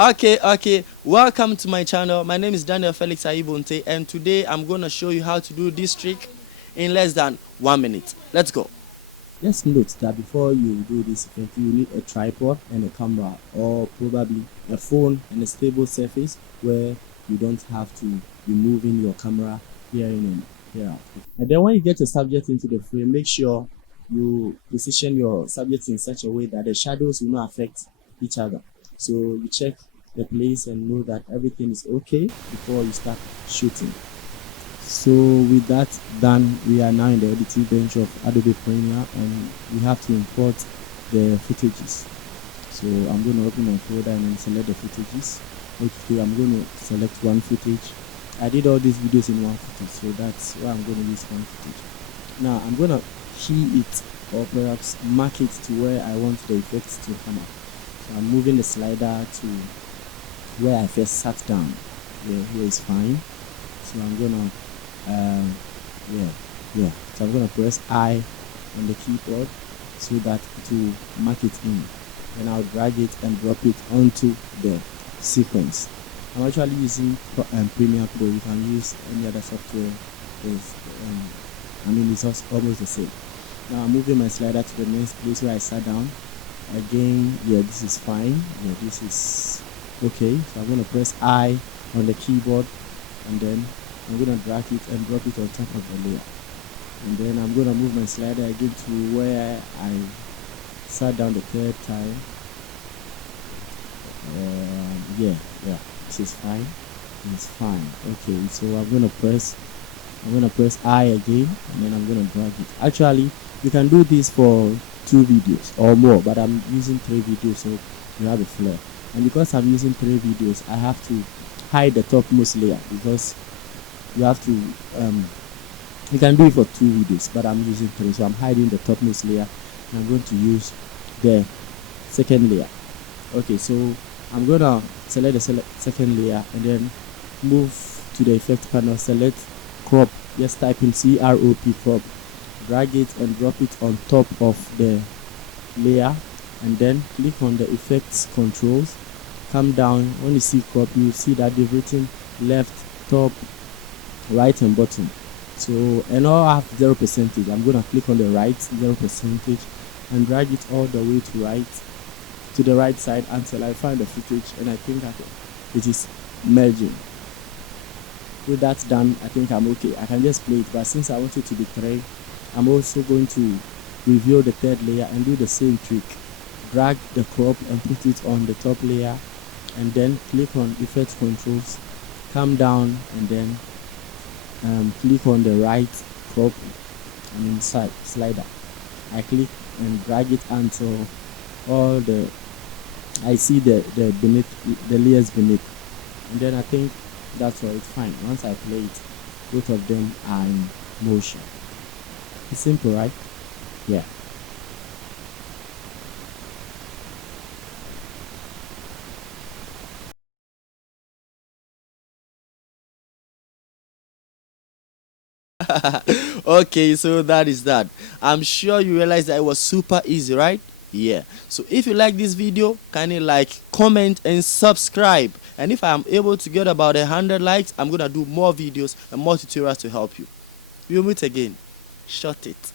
Okay. Welcome to my channel. My name is Daniel Felix Aibonte, and today I'm going to show you how to do this trick in less than 1 minute. Let's go. Just note that before you do this effect, you need a tripod and a camera, or probably a phone and a stable surface where you don't have to be moving your camera here in and here out. And then when you get your subject into the frame, make sure you position your subject in such a way that the shadows will not affect each other. So you check the place and know that everything is okay before you start shooting. So with that done, we are now in the editing bench of Adobe Premiere, and we have to import the footages. So I'm going to open my folder and then select the footages. Okay, I'm going to select one footage. I did all these videos in one footage, so that's why I'm going to use one footage. Now I'm going to key it, or perhaps mark it to where I want the effects to come up. So I'm moving the slider to where I first sat down. Here is fine. So I'm going to so I'm gonna press I on the keyboard so that it will mark it in, and I'll drag it and drop it onto the sequence. I'm actually using Premiere Pro. You can use any other software. It's almost the same. Now I'm moving my slider to the next place where I sat down. Again, this is fine. This is okay. So I'm gonna press I on the keyboard, and then I'm going to drag it and drop it on top of the layer. And then I'm going to move my slider again to where I sat down the third time. This is fine. It's fine. Okay, so I'm going to press I again, and then I'm going to drag it. Actually, you can do this for 2 videos or more, but I'm using 3 videos, so you have a flare. And because I'm using 3 videos, I have to hide the topmost layer, because you have to you can do it for 2 videos, but I'm using 3, so I'm hiding the topmost layer, and I'm going to use the second layer. Okay, so I'm gonna select the second layer and then move to the effect panel, select crop, just type in CROP, crop, drag it and drop it on top of the layer, and then click on the effects controls, come down. When you see crop, you see that they've written left, top, right and bottom. So, and all I have 0%. I'm gonna click on the right 0% and drag it all the way to the right side until I find the footage, and I think that it is merging. With that done, I think I'm okay. I can just play it, but since I want it to be 3, I'm also going to reveal the third layer and do the same trick. Drag the crop and put it on the top layer, and then click on effect controls, come down, and then click on the right crop slider. I click and drag it until I see the layers beneath, and then I think that's all. It's fine. Once I play it, both of them are in motion. It's simple, right? Yeah. Okay, so that is that. I'm sure you realize that it was super easy, right? Yeah. So if you like this video, kindly like, comment and subscribe. And if I'm able to get about 100 likes, I'm gonna do more videos and more tutorials to help you. We'll meet again. Shut it.